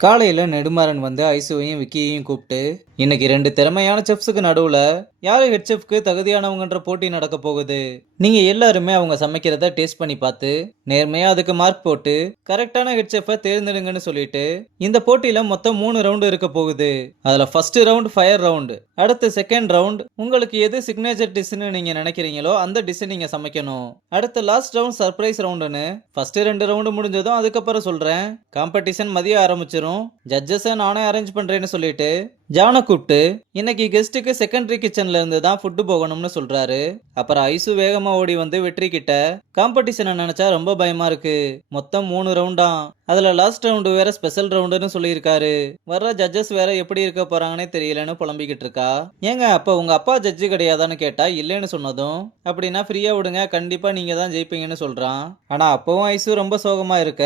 காலையில நெடுமாறன் வந்து ஐசுவையும் விக்கியையும் கூப்பிட்டு இன்னைக்கு ரெண்டு திறமையான செஃப்ஸுக்கு நடுவுல யாரு ஹெட் செஃப்க்கு தகுதியானவங்கன்ற போட்டி நடக்க போகுது. நீங்க எல்லாருமே அவங்க சமைக்கிறத டேஸ்ட் பண்ணி பார்த்து நேர்மையா அதுக்கு மார்க் போட்டு கரெக்டான ஹெட் செஃப்பை தேர்ந்தெடுங்கன்னு சொல்லிட்டு இந்த போட்டியில மொத்தம் 3 ரவுண்டு இருக்க போகுது. அதுல ஃபர்ஸ்ட் ரவுண்ட் ஃபயர் ரவுண்டு, அடுத்து செகண்ட் ரவுண்ட் உங்களுக்கு எது சிக்னேச்சர் டிஷ்னு நீங்க நினைக்கிறீங்களோ அந்த டிஷ் நீங்க சமைக்கணும். அடுத்து லாஸ்ட் ரவுண்ட் சர்ப்ரைஸ் ரவுண்டுன்னு ஃபர்ஸ்ட் 2 ரவுண்டு முடிஞ்சதும் அதுக்கப்புறம் சொல்றேன். காம்படிஷன் மதியம் ஆரம்பிச்சிரும். ஜட்ஜஸை நானே அரேஞ்ச் பண்றேன்னு சொல்லிட்டு ஜானை கூப்பிட்டு இன்னைக்கு கெஸ்ட்டுக்கு செகண்டரி கிச்சன்ல இருந்து தான் ஃபுட்டு போகணும்னு சொல்றாரு. அப்புறம் ஐசு வேகமா ஓடி வந்து வெற்றி கிட்ட காம்படிஷனை நினைச்சா ரொம்ப பயமா இருக்கு. மொத்தம் 3 ரவுண்டா, அதுல லாஸ்ட் ரவுண்டு வேற ஸ்பெஷல் ரவுண்டுன்னு சொல்லியிருக்காரு. வர்ற ஜட்ஜஸ் வேற எப்படி இருக்க போறாங்கன்னே தெரியலன்னு புலம்பிக்கிட்டு இருக்கா. ஏங்க அப்ப உங்க அப்பா ஜட்ஜு கிடையாதான்னு கேட்டா இல்லைன்னு சொன்னதும் அப்படின்னா ஃப்ரீயா விடுங்க, கண்டிப்பா நீங்க தான் ஜெயிப்பீங்கன்னு சொல்றான். ஆனா அப்பவும் ஐசு ரொம்ப சோகமா இருக்க,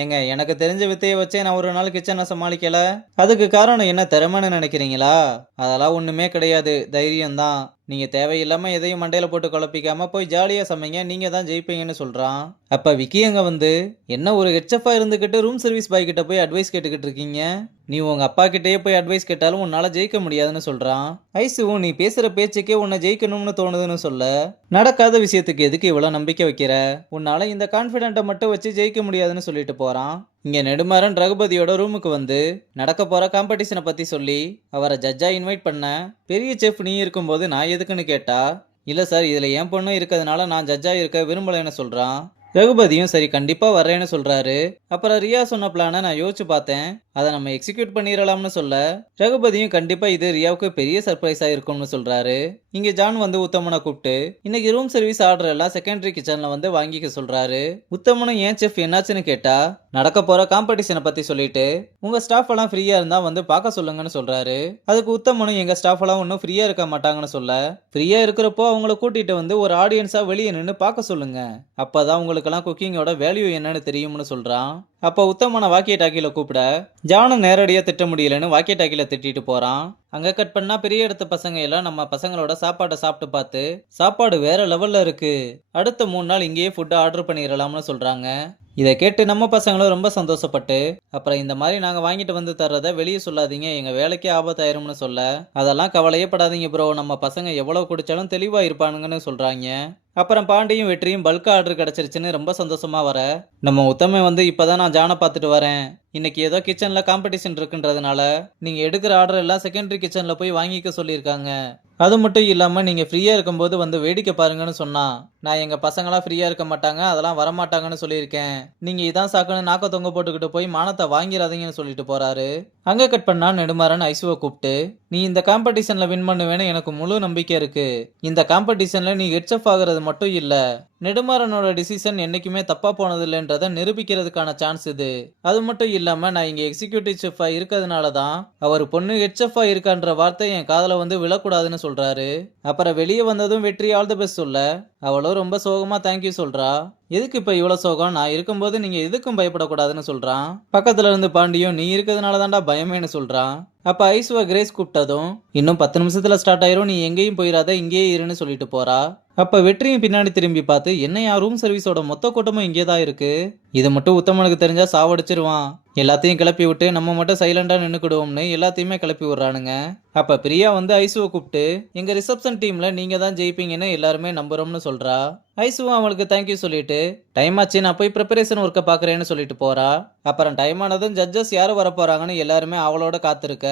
ஏங்க எனக்கு தெரிஞ்ச வித்தையை வச்சே நான் ஒரு நாள் கிச்சனை சமாளிக்கல, அதுக்கு காரணம் என்ன திறமைன்னு நினைக்கிறீங்களா? அதெல்லாம் ஒண்ணுமே கிடையாது, தைரியம்தான். நீங்க தேவையில்லாம எதையும் மண்டையில போட்டு குழப்பிக்காம போய் ஜாலியா சமைங்க, நீங்க தான் ஜெயிப்பீங்கன்னு சொல்றான். அப்ப விக்கி அங்க வந்து என்ன ஒரு ஹெச்எஃப்பா இருந்துகிட்டு ரூம் சர்வீஸ் பாய் கிட்ட போய் அட்வைஸ் கேட்டுக்கிட்டு இருக்கீங்க, நீ உங்க அப்பா கிட்டயே போய் அட்வைஸ் கேட்டாலும் உன்னால ஜெயிக்க முடியாதுன்னு சொல்றான். ஐசுவும் நீ பேசுற பேச்சுக்கே உன்னை ஜெயிக்கணும்னு தோணுதுன்னு சொல்ல, நடக்காத விஷயத்துக்கு எதுக்கு இவ்வளவு நம்பிக்கை வைக்கிற, உன்னால இந்த கான்பிடென்ட்டை மட்டும் வச்சு ஜெயிக்க முடியாதுன்னு சொல்லிட்டு போறான். இங்க நெடுமாறன் ரகுபதியோட ரூமுக்கு வந்து நடக்க போற காம்படிஷனை பத்தி சொல்லி அவரை ஜட்ஜா இன்வைட் பண்ண, பெரிய செஃப் நீ இருக்கும்போது நான் எதுக்குன்னு கேட்டா, இல்ல சார் இதுல என் பொண்ணும் இருக்கிறதுனால நான் ஜட்ஜா இருக்க விரும்பலைன்னு சொல்றான். ரகுபதியும் சரி கண்டிப்பா வர்றேன்னு சொல்றாரு. அப்புறம் ரியா சொன்ன பிளானை நான் யோசிச்சு பார்த்தேன், அதை நம்ம எக்ஸிக்யூட் பண்ணிடலாம்னு சொல்ல, ரகுபதியும் கண்டிப்பா இது ரியாவுக்கு பெரிய சர்ப்ரைஸா இருக்கும்னு சொல்றாரு. இங்க ஜான் வந்து உத்தமனை கூப்பிட்டு இன்னைக்கு ரூம் சர்வீஸ் ஆர்டர் எல்லாம் செகண்டரி கிச்சன்ல வந்து வாங்கிக்க சொல்றாரு. உத்தமனும் ஏன் செஃப் என்னாச்சுன்னு கேட்டா, நடக்க போற காம்படிஷனை பத்தி சொல்லிட்டு உங்க ஸ்டாஃப் எல்லாம் ஃப்ரீயா இருந்தா வந்து பார்க்க சொல்லுங்கன்னு சொல்றாரு. அதுக்கு உத்தமனும் எங்க ஸ்டாஃப் எல்லாம் ஒன்னும் ஃப்ரீயா இருக்க மாட்டாங்கன்னு சொல்ல, ஃப்ரீயா இருக்கிறப்போ அவங்கள கூட்டிட்டு வந்து ஒரு ஆடியன்ஸா வெளியே நின்று பார்க்க சொல்லுங்க, அப்பதான் உங்களுக்கெல்லாம் குக்கிங்கோட வேல்யூ என்னன்னு தெரியும்னு சொல்றான். அப்ப உத்தமனை வாக்கிய டாக்கில கூப்பிட ஜானும் நேரடியா திட்ட முடியலன்னு வாக்கிய டாக்கில திட்டிட்டு போறான். அங்க கட் பண்ணா பெரிய இடத்து பசங்க எல்லாம் நம்ம பசங்களோட சாப்பாடை சாப்பிட்டு பார்த்து சாப்பாடு வேற லெவல்ல இருக்கு, அடுத்த 3 நாள் இங்கேயே ஃபுட் ஆர்டர் பண்ணிடலாம்னு சொல்றாங்க. இதை கேட்டு நம்ம பசங்களும் ரொம்ப சந்தோஷப்பட்டு அப்புறம் இந்த மாதிரி நாங்க வாங்கிட்டு வந்து தர்றத வெளியே சொல்லாதீங்க, எங்க வேலைக்கே ஆபத்தாயிரும்னு சொல்ல, அதெல்லாம் கவலையே படாதீங்க ப்ரோ, நம்ம பசங்க எவ்வளவு குடிச்சாலும் தெளிவா இருப்பானுங்கன்னு சொல்றாங்க. அப்புறம் பாண்டியும் வெற்றியும் பல்க் ஆர்டர் கிடைச்சிருச்சுன்னு ரொம்ப சந்தோஷமா வர, நம்ம உத்தமன் வந்து இப்பதான் நான் ஜானை பார்த்துட்டு வரேன், இன்னைக்கு ஏதோ கிச்சன்ல காம்படிஷன் இருக்குன்றதுனால நீங்க எடுக்கிற ஆர்டர் எல்லாம் செகண்டரி கிச்சன்ல போய் வாங்கிக்க சொல்லியிருக்காங்க, அது மட்டும் இல்லாம நீங்க ஃப்ரீயா இருக்கும்போது வந்து வேடிக்கை பாருங்கன்னு சொன்னா, நான் எங்க பசங்களாம் ஃப்ரீயா இருக்க மாட்டாங்க அதெல்லாம் வரமாட்டாங்கன்னு சொல்லியிருக்கேன், நீங்க இதான் சாக்குன்னு நாக்க தொங்க போட்டுக்கிட்டு போய் மானத்தை வாங்கிடாதீங்கன்னு சொல்லிட்டு போறாரு. அங்க கட் பண்ணா நெடுமாறன் ஐசுவை கூப்பிட்டு நீ இந்த காம்படிஷன்ல வின் பண்ணுவேன்னு எனக்கு முழு நம்பிக்கை இருக்கு, இந்த காம்படிஷன்ல நீ ஹெட்செஃப் ஆகுறது மட்டும் இல்ல, நெடுமாறனோட டிசிஷன் என்னைக்குமே தப்பா போனது இல்லைன்றத நிரூபிக்கிறதுக்கான சான்ஸ் இது, அது மட்டும் இல்லாம நான் இங்க எக்ஸிக்யூட்டிவ் செஃப்பா இருக்கிறதுனாலதான் அவர் பொண்ணு ஹெட் செஃப்பா இருக்கான்ற வார்த்தை என் காதல வந்து விழக்கூடாதுன்னு சொல்றாரு. அப்புறம் வெளியே வந்ததும் வெற்றி ஆல் தி பெஸ்ட் சொல்ல, அவளும் ரொம்ப சோகமா தேங்க்யூ சொல்றா. எதுக்கு இப்ப இவ்வளவு சோகம், நான் இருக்கும்போது நீங்க எதுக்கும் பயப்படக்கூடாதுன்னு சொல்றான். பக்கத்துல இருந்து பாண்டியும் நீ இருக்கிறதுனால தான்டா பயமேன்னு சொல்றான். அப்ப ஐஸ்வா கிரேஸ் கூப்பிட்டதும் இன்னும் 10 நிமிஷத்துல ஸ்டார்ட் ஆயிரும், நீ எங்கேயும் போயிடாத இங்கேயே இருன்னு சொல்லிட்டு போறா. அப்ப வெற்றியும் பின்னாடி திரும்பி பார்த்து என்னையா ரூம் சர்வீஸோட மொத்த கூட்டமும் இங்கேதான் இருக்கு, இது மட்டும் உத்தமனுக்கு தெரிஞ்சா சாவடிச்சிருவான், எல்லாத்தையும் கிளப்பி விட்டு நம்ம மட்டும் சைலண்டா நின்னுக்கிடுவோம்னு எல்லாத்தையுமே கிளப்பி விடுறானுங்க. அப்ப பிரியா வந்து ஐசுவை கூப்பிட்டு எங்க ரிசப்ஷன் டீம்ல நீங்க தான் ஜெயிப்பீங்கன்னு எல்லாருமே நம்புறோம்னு சொல்றா. ஐசுவும் அவளுக்கு தேங்க்யூ சொல்லிட்டு டைம் ஆச்சு நான் போய் ப்ரிப்பரேஷன் ஒர்க்கை பாக்குறேன்னு சொல்லிட்டு போறா. அப்புறம் டைம் ஆனதும் ஜட்ஜஸ் யாரு வர போறாங்கன்னு எல்லாருமே அவளோட காத்திருக்க,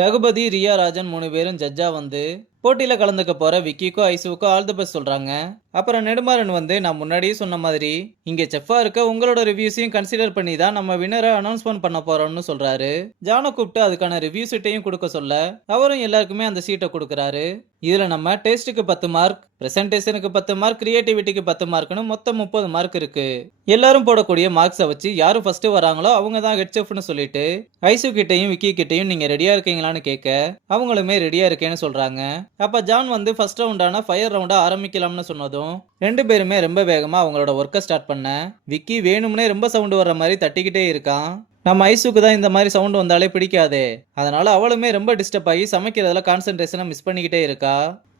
ரகுபதி ரியா ராஜன் 3 பேரும் ஜட்ஜா வந்து போட்டியில கலந்துக்க போற விக்கிக்கும் ஐசுவுக்கும் ஆல் தி பெஸ்ட் சொல்றாங்க. அப்புறம் நெடுமாறன் வந்து நான் முன்னாடியே சொன்ன மாதிரி இங்க செஃப்பா இருக்க உங்களோட ரிவ்யூஸையும் கன்சிடர் பண்ணி தான் நம்ம வினரை அனௌன்ஸ்மெண்ட் பண்ண போறோம்னு சொல்றாரு. ஜானை கூப்பிட்டு அதுக்கான ரிவ்யூ சீட்டையும் கொடுக்க சொல்ல அவரும் எல்லாருக்குமே அந்த சீட்டை கொடுக்கறாரு. இதுல நம்ம டேஸ்ட்டுக்கு 10 மார்க், பிரசன்டேஷனுக்கு 10 மார்க், கிரியேட்டிவிட்டிக்கு 10 மார்க்னு மொத்தம் 30 மார்க் இருக்கு. எல்லாரும் போடக்கூடிய மார்க்ஸை வச்சு யாரு ஃபர்ஸ்ட் வராங்களோ அவங்க தான் ஹெட் செஃப்னு சொல்லிட்டு ஐசு கிட்டையும் விக்கி கிட்டையும் நீங்க ரெடியா இருக்கீங்களான்னு கேட்க அவங்களுமே ரெடியா இருக்கேன்னு சொல்றாங்க. அப்ப ஜான் வந்து ஃபர்ஸ்ட் ரவுண்டான ஃபயர் ரவுண்டா ஆரம்பிக்கலாம்னு சொன்னதும் 2 பேருமே ரொம்ப வேகமா அவங்களோட ஒர்க்கை ஸ்டார்ட் பண்ண, விக்கி வேணும்னே ரொம்ப சவுண்ட் வர்ற மாதிரி தட்டிக்கிட்டே இருக்கான். நம்ம ஐசுக்கு தான் இந்த மாதிரி சவுண்ட் வந்தாலே பிடிக்காதே. அதனால அவளுமே ரொம்ப டிஸ்டர்ப் ஆகி சமைக்கிறதுல கான்சென்ட்ரேஷனை மிஸ் பண்ணிக்கிட்டே இருக்கா.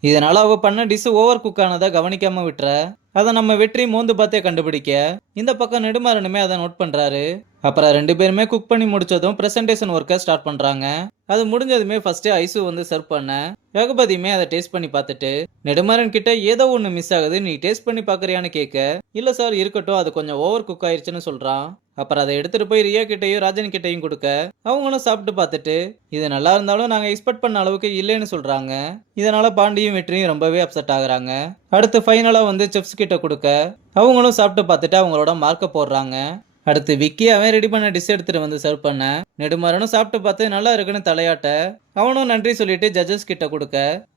இதனால அவ பண்ண டிஷ் ஓவர் குக் ஆனதை கவனிக்காம விட்டுற. அதை நம்ம வெற்றி மோந்து பார்த்தே கண்டுபிடிக்க இந்த பக்கம் நெடுமாறனுமே அதை நோட் பண்றாரு. அப்புறம் ரெண்டு பேருமே குக் பண்ணி முடிச்சதும் பிரசன்டேஷன் ஒர்க்கை ஸ்டார்ட் பண்றாங்க. அது முடிஞ்சதுமே ஃபர்ஸ்ட் ஐசு வந்து சர்வ் பண்ண ரகுபதியுமே அதை டேஸ்ட் பண்ணி பார்த்துட்டு நெடுமாறன் கிட்ட ஏதோ ஒன்று மிஸ் ஆகுது, நீ டேஸ்ட் பண்ணி பார்க்கறியான்னு கேட்க, இல்ல சார் இருக்கட்டும், அது கொஞ்சம் ஓவர் குக் ஆயிருச்சுன்னு சொல்றான். அப்புறம் அதை எடுத்துட்டு போய் ரியா கிட்டையும் ராஜன் கிட்டையும் கொடுக்க அவங்களும் சாப்பிட்டு பார்த்துட்டு இது நல்லா இருந்தாலும் நாங்க எக்ஸ்பெக்ட் பண்ண அளவுக்கு இல்லைன்னு சொல்றாங்க. இதனால பாண்டியும் வெற்றியும் ரொம்பவே அப்செட் ஆகுறாங்க. அடுத்து ஃபைனலா வந்து செஃப்ஸ் கிட்ட கொடுக்க அவங்களும் சாப்பிட்டு பார்த்துட்டு அவங்களோட மார்க்க போடுறாங்க. அடுத்து விக்கி அவன் ரெடி பண்ண டிஷ் எடுத்துட்டு வந்து சர்வ் பண்ண நெடுமாறனும் சாப்பிட்டு பார்த்து நல்லா இருக்குன்னு தலையாட்ட அவனும் நன்றி சொல்லிட்டு ஜட்ஜஸ் கிட்ட கொடுக்க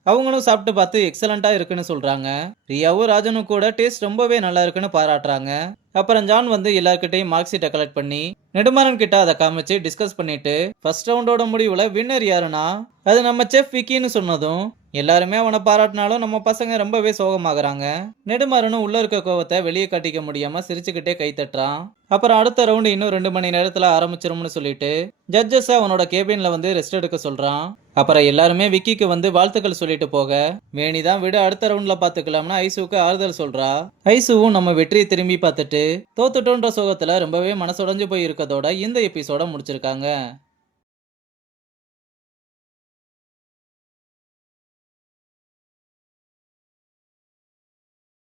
அவங்களும் சாப்பிட்டு பார்த்து எக்ஸலண்டா இருக்குன்னு சொல்றாங்க. ரியாவும் ராஜனும் கூட டேஸ்ட் ரொம்பவே நல்லா இருக்குன்னு பாராட்டுறாங்க. அப்புறம் ஜான் வந்து எல்லார்கிட்டையும் மார்க் ஷீட்டை கலெக்ட் பண்ணி நெடுமாறன் கிட்ட அதை காமிச்சு டிஸ்கஸ் பண்ணிட்டு ஃபர்ஸ்ட் ரவுண்டோட முடிவுல வின்னர் யாருன்னா அது நம்ம செஃப் விக்கின்னு சொன்னதும் எல்லாருமே அவனை பாராட்டினாலும் நம்ம பசங்க ரொம்பவே சோகமாகறாங்க. நெடுமாறனும் உள்ள இருக்க கோவத்தை வெளியே காட்டிக்க முடியாம சிரிச்சுக்கிட்டே கை தட்டுறான். அப்புறம் அடுத்த ரவுண்டு இன்னும் 2 மணி நேரத்துல ஆரம்பிச்சிரும்னு சொல்லிட்டு ஜட்ஜஸ் அவனோட கேபின்ல வந்து ரெஸ்ட் எடுக்க சொல்றான். அப்புறம் எல்லாருமே விக்கிக்கு வந்து வாழ்த்துக்கள் சொல்லிட்டு போக வேணிதான் விட அடுத்த ரவுண்ட்ல பாத்துக்கலாம்னு ஐசுவுக்கு ஆறுதல் சொல்றா. ஐசுவும் நம்ம வெற்றியை திரும்பி பார்த்துட்டு தோத்துட்டோன்ற சோகத்துல ரொம்பவே மனசுடைஞ்சு போய் இருக்கதோட இந்த எபிசோட முடிச்சிருக்காங்க.